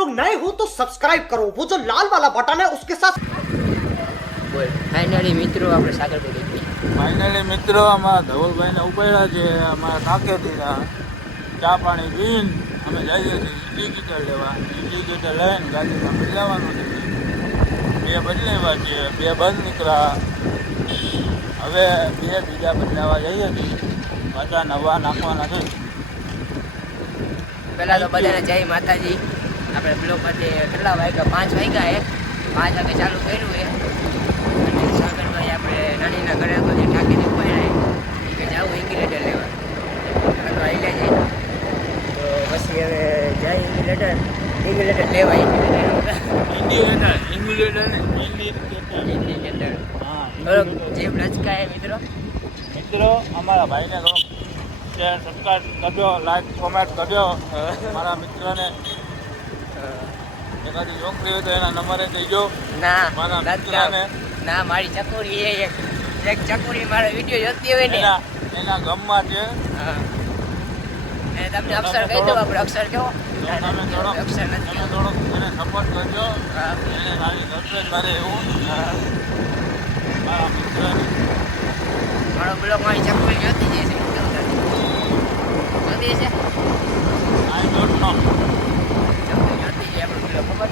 लोग नए हो तो सब्सक्राइब करो, वो जो लाल वाला बटन है उसके साथ। फाइनली મિત્રો આપણે સાગર ભાઈ ફાઇનલી મિત્રો અમારા ધવલભાઈને ઉપાડ્યા છે અમારા કાકેતીના ચા પાણી પીને અમે જઈએ છીએ ઇન્ડિકેટર લેવા. ઇન્ડિકેટર લઈને ગાડીમાં બદલાવાનું છે. બે બદલાવ્યા છે, બે બંધ નીકળ્યા. હવે બે બીજા બદલાવા જઈએ છીએ. પાછા નવા નાખવાના છે. પહેલા તો બધાને જય માતાજી. આપણે બ્લોક માટે કેટલા વાગ્યા 5 વાગ્યા 5 વાગે ચાલુ કર્યું અને સાગરભાઈ આપણે નાનીના ઘરે તો જે ટાંકીને ઉપાડ્યા કે જાવું ઇન્ગ્રેટર લેવા તો આવી જાય તો પછી હવે જાય ઇન્ગ્રેટર લેવા ઇન્ડિકેટર થોડોક જીભ લચકાય મિત્રો. અમારા ભાઈને તો સબસ્ક્રાઈબ કરજો, લાઈક કોમેન્ટ કરજો. મારા મિત્રને એકાદી નોકરી હોય તો એના નંબરે દેજો. ના મારા મિત્રને ના મારી ચકોરી એક ચકોરી મારો વિડીયો જોતી હોય ને એના ગામમાં છે. અને તમને અક્ષર કહી દો. આપણે અક્ષર કેવો તમે થોડોક અક્ષર નથી એને થોડોક એને સપોર્ટ કરજો. એને સારી સબસ્ક્રાઈબ કરે એવું મારા મિત્રને. મારો બ્લોગ મારી ચકોરી જોતી જાય છે જોતી છે આઈ ડોન્ટ નો. જોતી જાય આપણો બ્લોગ ખબર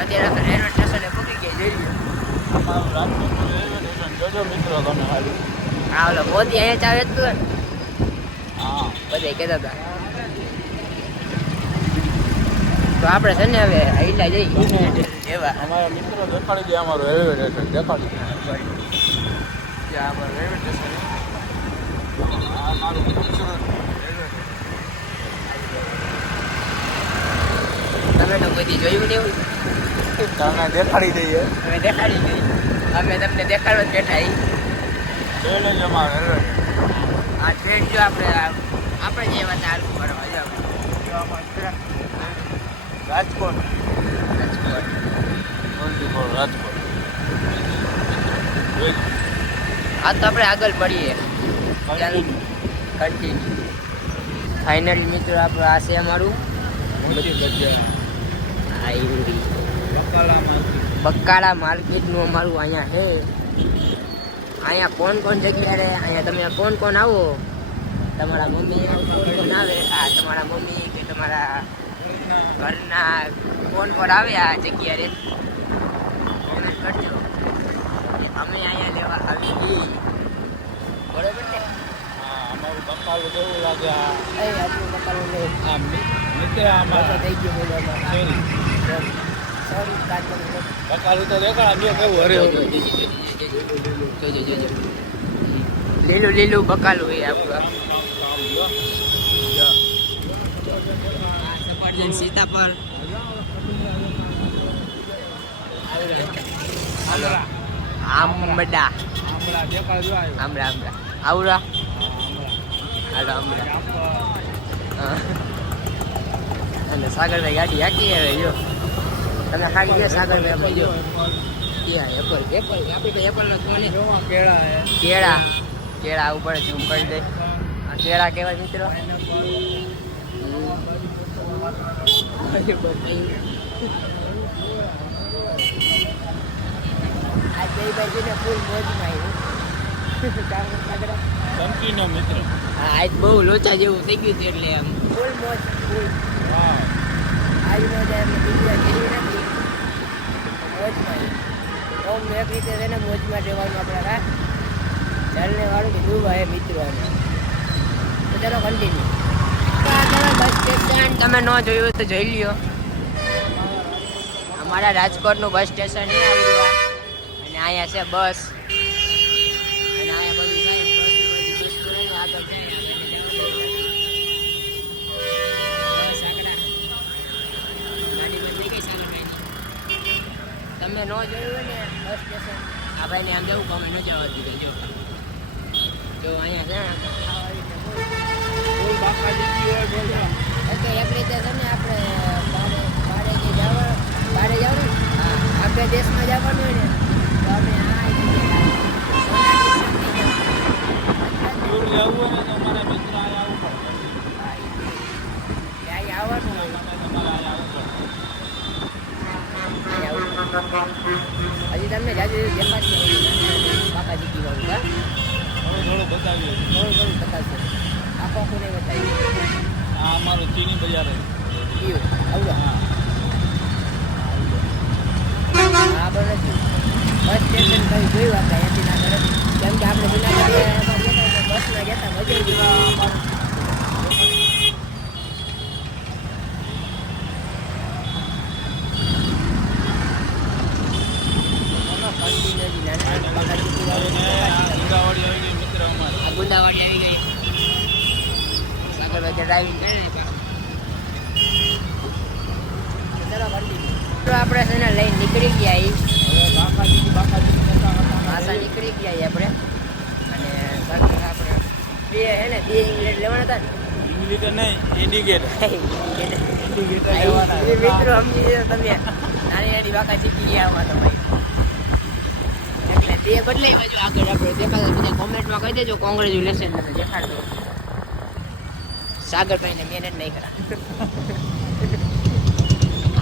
અત્યારે રેલવે સ્ટેશને પૂકી ગઈ જઈ અમારું રાજકોટનું રેલવે સ્ટેશન જોજો મિત્રો તમે ખાલી. હા ઓલો મોદી અહીંયા ચાવે જ તું હા બધા કહેતા હતા. તો આપણે છે ને હવે આઈલા જઈ લેવા. અમારા મિત્રો દેખાડી દે અમારું રેલવે સ્ટેશન દેખાડી દે. ત્યાં અમારું રેલવે સ્ટેશન આ મારું ખૂબસૂરત રેલવે તમે તો કોઈ જોયું ને એવું તમે દેખાડી દઈએ. અમે દેખાડી ગઈ. અમે તમને દેખાડવા જ બેઠા જોઈ લેજો અમારું રેલવે સ્ટેશન. આ ટ્રેન જો આપણે જે વાત હાલવું કરવા જાવ રાજકોટ રાજકોટ 24 રાજકોટ. આ તો આપણે આગળ મળીએ કન્ટિન્યુ. ફાઇનલી મિત્રો આપણું આ છે અમારું બકાલા માર્કેટનું અમારું અહીંયા છે. અહીંયા કોણ જગ્યા રહે અહીંયા તમે કોણ આવો તમારા મમ્મી કોણ આવે તમારા મમ્મી કે તમારા ઘરના કોણ આવે આ જગ્યા રે કોમેન્ટ કરજો. અમે અહીંયા લેવા આવી ગઈ બરોબર ને. અમારું બકાલું કેવું લાગે આપણું બકાલું લે આ મિત્ર આમાં થઈ ગયો બકાલું તો દેખાડા કેવું હરે લીલું બકાલું એ આપણું સફરજન સીતાફળ આંબડા આમળા આવડા હાલો આમળા. અને સાગરભાઈ ગાડી હાકી આવે જો તમે હાકી ગયા સાગરભાઈ જો એપલ આપી તો એપલ નો કેળા ઉપર ઝૂમ કરી દે. આ કેળા કહેવાય મિત્રો. ધમકીનો મિત્ર. હા આજ બહુ લોચા જેવું થઈ ગયું છે એટલે આમ ફૂલ મોજ ફૂલ આજ મોજ એમ બીજા જેવી નથી મોજમાં ઓમ એક રીતે તેને મોજમાં રહેવાનું આપણે રા ચાલને વાળું કે ડૂબા એ મિત્રો તો ચાલો કન્ટિન્યુ. બસ સ્ટેશન તમે ન જોયું તો જોઈ લ્યો. અમારા રાજકોટનું બસ સ્ટેશન નહીં આવ્યું અને અહીંયા છે બસ અને અહીંયા બધું આગળ તમે ન જોયું હોય ને બસ સ્ટેશન આ ભાઈને આમ જવું ગમે ન જવા દીધું જો અહીંયા છે એક રીતે છે ને આપણે બારે જવાનું હા આપણે દેશમાં જવાનું હોય ને તો આપણે દૂર જવું હોય ને તો મારા મિત્ર અહીંયા આવવું પડે. આવવાનું તમારે અહીંયા આવવું પડે. હજી તમને જાજુ દેખાશે બાપા જીકી વાળું હા થોડું બતાવીએ. થોડું બતાવશે આખો નહીં બતાવી આ અમારું ચીની બજાર એવું આવડો હા હા બરાબર નથી બસ સ્ટેશન કઈ જોયું આપણે અહીંયાથી ના કરે કેમ કે આપણે જુનાગઢ બસમાં જતા મજા આવી ગુંદાવાડી આવી ગઈ મિત્ર અમારે. ગુંદાવાડી આવી ગઈ સાગરભાઈ ડ્રાઇવિંગ કરી તો આપણે છે ને લઈને નીકળી ગયા હવે બાકાજી ભાષા નીકળી ગયા આપણે અને બાકી આપણે બે હે ને બે ઇંગ્લેન્ડ લેવાના હતા ઇન્ડિકેટર નહીં ઇન્ડિકેટર ને ઇન્ડિકેટર લેવાના એ મિત્રો સમજી લીધો તમે નાની નાની બાકા શીખી ગયા આમાં તમારી એટલે તે બદલાઈ બાજુ આગળ આપણે દેખાતા બીજા કોમેન્ટમાં કહી દેજો કોંગ્રેચ્યુલેશન તમે દેખાડજો સાગરભાઈને મેં જ નહીં કરા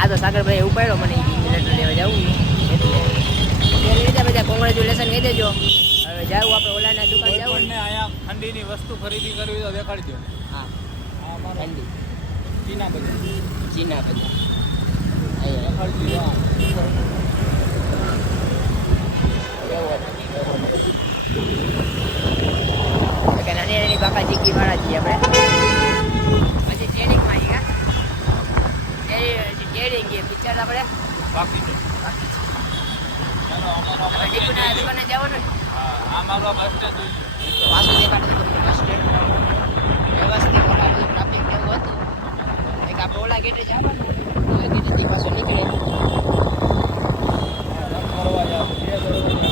આ તો સાગરભાઈ ઉપાડ્યો મને ઇન્ગ્લેન્ડ લેવા જવું એટલે લીધા બધા કોંગ્રેચ્યુલેશન કહી દેજો હવે જાવું આપણે ઓલાના દુકાન કોઈ જાવું પણ ને અહીંયા ઠંડીની વસ્તુ ખરીદી કરવી તો દેખાડી દો. હા આ અમારો ઠંડી ચીના બજાર ચીના બધા અહીંયા દેખાડી દો. નાની નાની બાપા જીકી વાળા છીએ આપણે પછી ટ્રેનિંગમાં ગયા ટ્રેનિંગ એ પિક્ચર આપણે બાકી છે. ચાલો અમારો આપણે ડીપુના દુકાને જવાનું ને હા આ મારો બસ સ્ટેન્ડ જોઈએ. પાછું દેખાડે બસ સ્ટેન્ડ વ્યવસ્થિત ઓલા બધું ટ્રાફિક ને એવું હતું એક આપણે ઓલા ગેટે જવાનું ઓલા ગેટેથી પાછું નીકળે કરવા જાવ બે દરવાજા.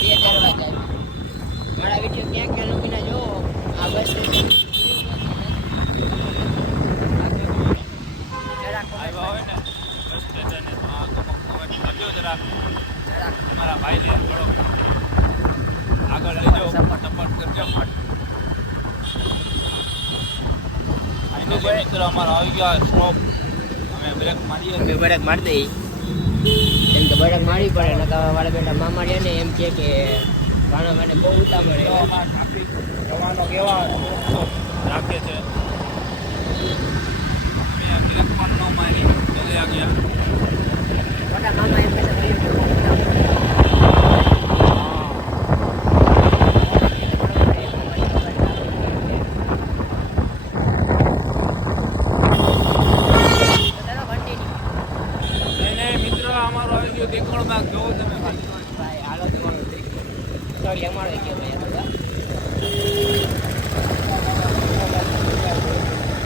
બે દરવાજા મારા વિડીયો ક્યાં ક્યાં લોકોને જો આ બસ સ્ટેશન આવ્યા હોય ને બસ સ્ટેશને તો આ કમેન્ટ કરજો જરા. તમારા ભાઈને થોડો આગળ લઈ જાઓ સપોર્ટ કરજો. ફાઇનલી મિત્ર અમારો આવી ગયા સ્ટોપ. અમે બ્રેક મારીએ બે બરક મારી દઈ એમ કે બરક મારવી પડે નકા વાળા બેટા મામાડ્યા ને એમ કે ભાણા માટે બહુ ઉતામળે ટ્રાફિક જવાનો કેવા રાખે છે. અમે બ્રેક પણ ન મારી ચલ્યા ગયા. મોટા મામા એમ કહેતા એને મિત્ર અમારો આવી ગયો દેખોળમાં જોવો તમે ખાલી. ભાઈ હાલો સોરી અમારો ગયો ભાઈ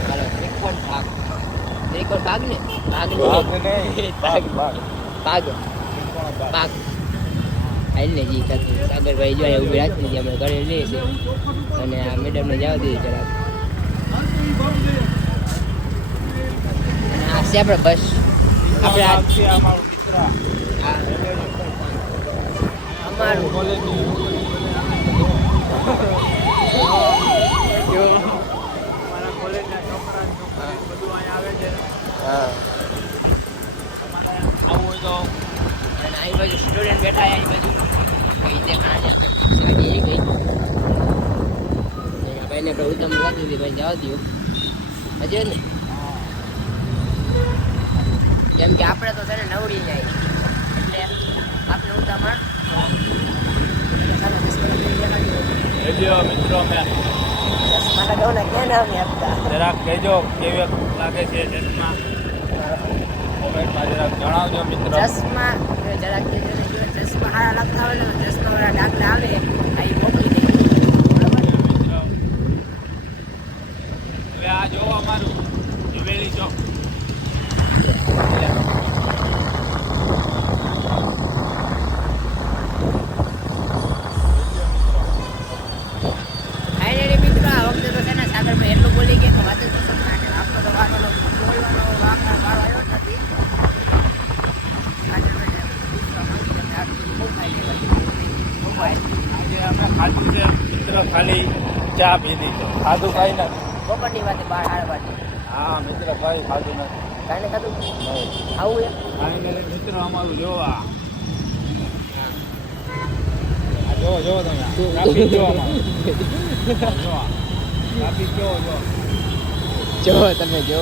હાલો ત્રિકોણ ભાગ ને ભાગ હાલ ને જી સાગરભાઈ જો ઉભી રાખી દીધી અમે ઘરે લઈએ છીએ અને આ મેડમને જવા દીધી જરાક અને આ છે આપણે બસ આપણે આ અમારો મિત્ર આ અમારું કોલેજની અમારા કોલેજના છોકરા છોકરી બધું અહીંયા આવે છે. હા આવું હોય તો અને અહીં બાજુ સ્ટુડન્ટ બેઠા અહીં બાજુ કઈ દેખાણા ભાઈને આપણે ઉત્તમ લાગી હતી ભાઈ જવા દઉં હજુ ને જેમ કે આપણે તો છે ને નવડી જાય એટલે આપણે ઉત્તમ રેડિયો મિત્રો અમે મારા ગામના ક્યાં નામ આપતા જરાક કહેજો કેવી લાગે છે ચશ્મા કોમેન્ટમાં જરાક જણાવજો મિત્રો. ચશ્મા જરાક ચશ્મા સારા લાગતા હોય ને ચશ્મા વાળા દાખલા આવે અહીં મોકલી દે બરાબર મિત્રો હવે આ જોવો અમારું જુવેલી ચોક. ફાઇનલી મિત્રો આ વખતે તો છે ને સાગરભાઈ એટલું બોલી ગયા કે વાત જ નથી થતી. આપણો તો વારવાનો બોલવાનો વારો આવ્યો જ નથી. આજે આપણે ખાધું છે મિત્ર ખાલી ચા પીધી છે. ખાધું કાંઈ નથી. બપોરની વાતે 12 સાડા 12 હા મિત્ર કાંઈ ખાધું નથી. કાંઈ ખાતું આવું એમ ફાઇનલી મિત્રો અમારું જોવા જો તમે ટ્રાફિક જો અમારું ટ્રાફિક જો તમે જો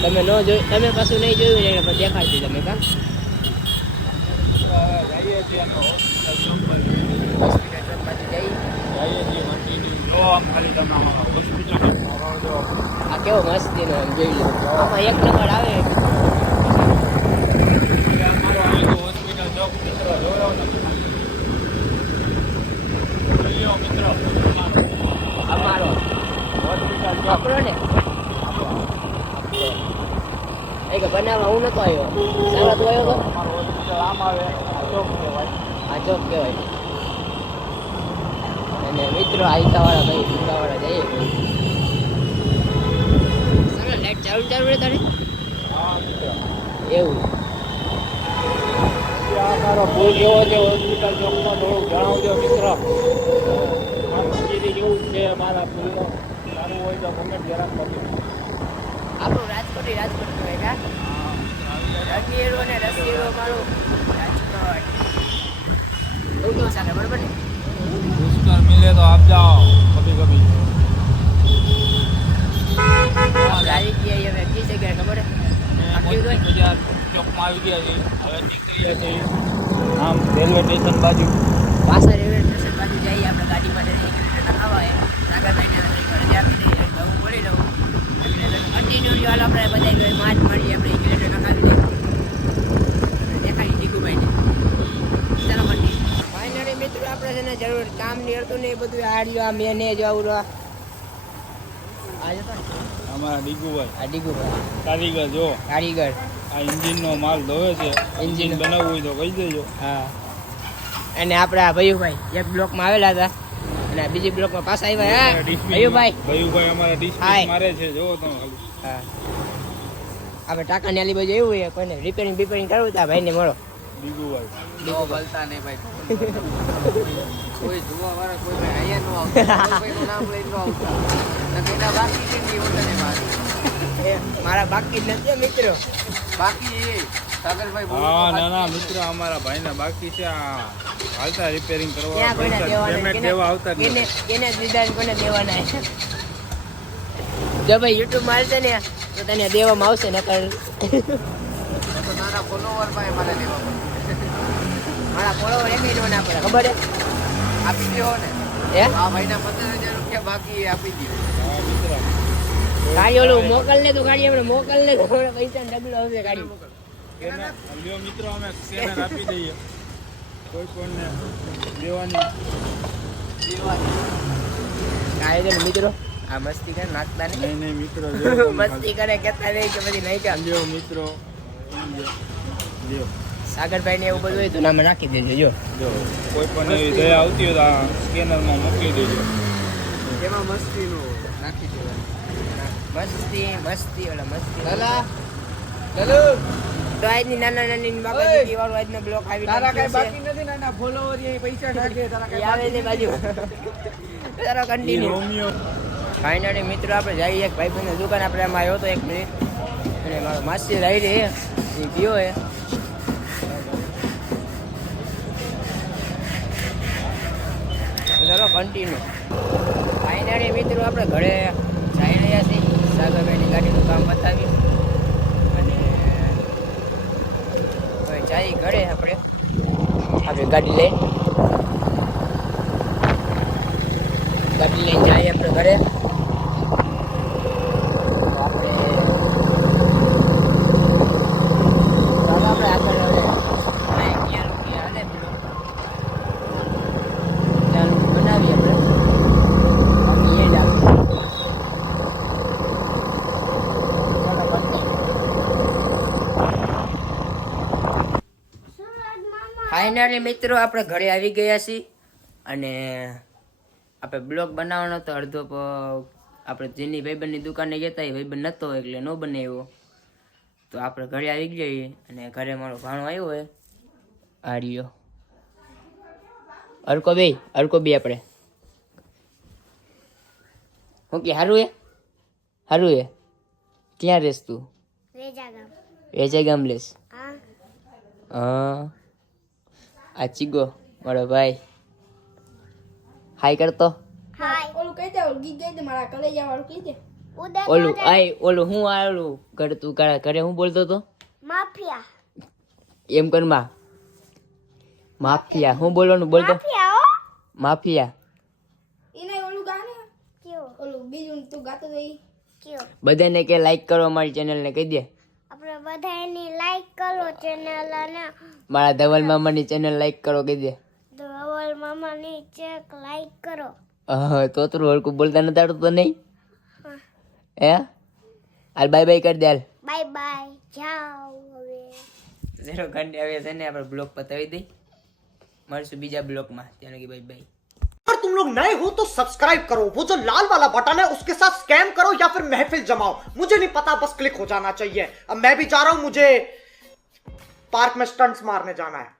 તમે ન જોઈ તમે પાછું નહીં જોયું ને એટલે દેખાડતી તમે કાં જઈએ છીએ હોસ્પિટલ ચોકમાંથી જઈ કન્ટિન્યુ જો આમ ખાલી તમે અમારા હોસ્પિટલ જો આ કેવો મસ્તીનો આમ જોઈ લો આમાં એક નંબર આવે અમારો અહીં હોસ્પિટલ ચોક મિત્રો જોયો તમે જોયો મિત્રો અમારો હોસ્પિટલ ચોક આપણો ને એક બનાવવા હું નતો આવ્યો સારા તો આવ્યો તો અમારો હોસ્પિટલ આમ આવે આ ચોક કહેવાય આ ચોક કહેવાય અને મિત્રો આઈતાવાળા ભાઈ ભૂંગાવાળા જઈએ ચાલો લાઈટ ચાલુ રહે તારે હા મિત્રો એવું અમારો પુલ કેવો છે હોસ્પિટલ ચોકનો થોડુંક જણાવજો મિત્રો જેવું છે અમારા પુલનો સારું હોય તો કમેન્ટ જરાક કરજો આપણું રાજકોટ કહેવાય કા રંગીરો ને રસીરો મારું રાજકોટ એવું કેવું ચાલે બરોબર ને पुष्कर मिले तो आप जाओ कभी कभी આવી ગયા હવે કી જગ્યાએ ખબર મોતી બજાર ચોકમાં આવી ગયા છે હવે નીકળ્યા છે આમ રેલવે સ્ટેશન બાજુ પાછા રેલવે સ્ટેશન બાજુ જઈએ આપણે ગાડીમાં જઈને ખાવા હું બોલી લઉં કન્ટિન્યુ જો હાલ આપણે બધા માર્ચ મારી આપણે ઇક્યુલેટર નખાવી દઈએ દેખાડી દીકુભાઈને ચાલો કન્ટિન્યુ ફાઇનલી મિત્રો આપણે છે ને જરૂર કામ નહીં હતું ને એ બધું હાડ્યું આ મેં ને જવું આજે તો અમારા ડીગુભાઈ આ દીકુભાઈ કારીગર જો કારીગર આ એન્જિનનો માલ ધોવે છે એન્જિન બનાવવું હોય તો કહી દેજો હા અને આપણા ભયુભાઈ એક બ્લોકમાં આવેલા હતા અને આ બીજી બ્લોકમાં પાછા આવ્યા હા ભયુભાઈ ભયુભાઈ અમારા ડિસ્પ્લે મારે છે જો તમે ખાલી હા આપણે ટાંકાની આલી બાજુ એવું હોય કોઈને રિપેરિંગ કરવું તા ભાઈને મળો ડીગુભાઈ બોલતા નહીં ભાઈ કોઈ જોવા વાળા કોઈ ભાઈ અહીંયા નો આવતા કોઈનું નામ લઈ નો આવતા નકીના બાકી કેટલી વખતે મારા બાકી જ નથી મિત્રો બાકી સાગરભાઈ હા ના મિત્રો અમારા ભાઈના બાકી છે આ હાલતા રિપેરિંગ કરવા ત્યાં કોઈને પેમેન્ટ દેવા આવતા જ નથી. એને દીધા ને કોને દેવાના જો ભાઈ યુટ્યુબ માં આવશે ને તો તને દેવામાં આવશે નકર તો મારા ફોલોવર ભાઈ મારે દેવા મારા ફોલોવર એક નો ના પડે ખબર હે આપી દેવો ને હે આ ભાઈના 15,000 રૂપિયા બાકી આપી દો હા મિત્ર ગાડી ઓલું મોકલ ને તો ગાડી આપણે મોકલ ને તો પૈસા ડબલ આવશે ગાડી લ્યો મિત્રો અમે સ્કેનર આપી દઈએ કોઈ કોઈને દેવાની કાંઈ ને મિત્રો આ મસ્તી કરે નાખતા નહીં નહીં મિત્રો મસ્તી કરે કેતા નહીં કે બધી નહીં કામ લ્યો મિત્રો લ્યો સાગરભાઈ ને એવું બધું હોય તો નામે નાખી દેજો જો જો કોઈ પણ એવી દયા આવતી હોય તો આ સ્કેનરમાં મૂકી દેજો એમાં મસ્તીનું નાખી દેવાનું મસ્તી ઓલા મસ્તી ચલો તો આજની નાની બાબાજી વાળો આજનો બ્લોક આવી તારા કઈ બાકી નથી નાના ફોલોવર એ પૈસા નાખે તારા કઈ આવે ને બાજુ તારા કન્ટિન્યુ રોમિયો ફાઇનલી મિત્રો આપણે જઈએ એક ભાઈબંધની દુકાન આપણે એમાં આવ્યો તો એક મિનિટ અને મારો માસી લઈ રહી એ પીયો હે ચાલો કન્ટિન્યુ ફાઇનલી મિત્રો આપણે ઘરે જઈ રહ્યા છીએ સાગરભાઈની ગાડીનું કામ બતાવ્યું અને હવે જઈ ઘરે આપણે ગાડી લઈને જઈએ આપણે ઘરે ફાઇનલી મિત્રો આપણે ઘરે આવી ગયા છીએ અને આપણે બ્લોગ બનાવવાનો તો અડધો આપણે જેની ભાઈબંધની દુકાને ગયા હતા એ ભાઈબંધ નહોતો એટલે ન બને એવો તો આપણે ઘરે આવી જઈએ અને ઘરે મારો ભાણો આવ્યો હોય આર્યો અરકો બે આપણે શું કે સારું હે ક્યાં રહેશ તું વેચે ગામ લેસ હા આ ચીગો મારો ભાઈ હાય કરતો ઓલું કહી દે ઓલું ગીત ગાઈ દે મારા કલેજા વાળું કહી દે ઓલું આય ઓલું હું આવેલું ઘરે તું ઘરે હું બોલતો તો માફિયા એમ કર માફિયા હું બોલવાનું બોલતો માફિયા એને ઓલું ગાને ઓલું બીજું તું ગાતો જઈ બધાને કે લાઈક કરો અમારી ચેનલ ને કહી દે આપણે બધાની લાઈક કરો ચેનલ અને મારા ધવલ મામાની ચેનલ લાઈક કરો કહી દે ધવલ મામાની ચેક લાઈક કરો હા તો હરકું બોલતા નથી આવડતું તો નહીં હે હાલ બાય બાય કરી દે હાલ બાય બાય જાઓ હવે ઝીરો ઘંટે આવે છે ને આપણે બ્લોગ પતાવી દઈ મળશું બીજા બ્લોગમાં ત્યાં લગી બાય બાય अगर तुम लोग नए हो तो सब्सक्राइब करो, वो जो लाल वाला बटन है उसके साथ स्कैम करो या फिर महफिल जमाओ, मुझे नहीं पता, बस क्लिक हो जाना चाहिए। अब मैं भी जा रहा हूं, मुझे पार्क में स्टंट्स मारने जाना है।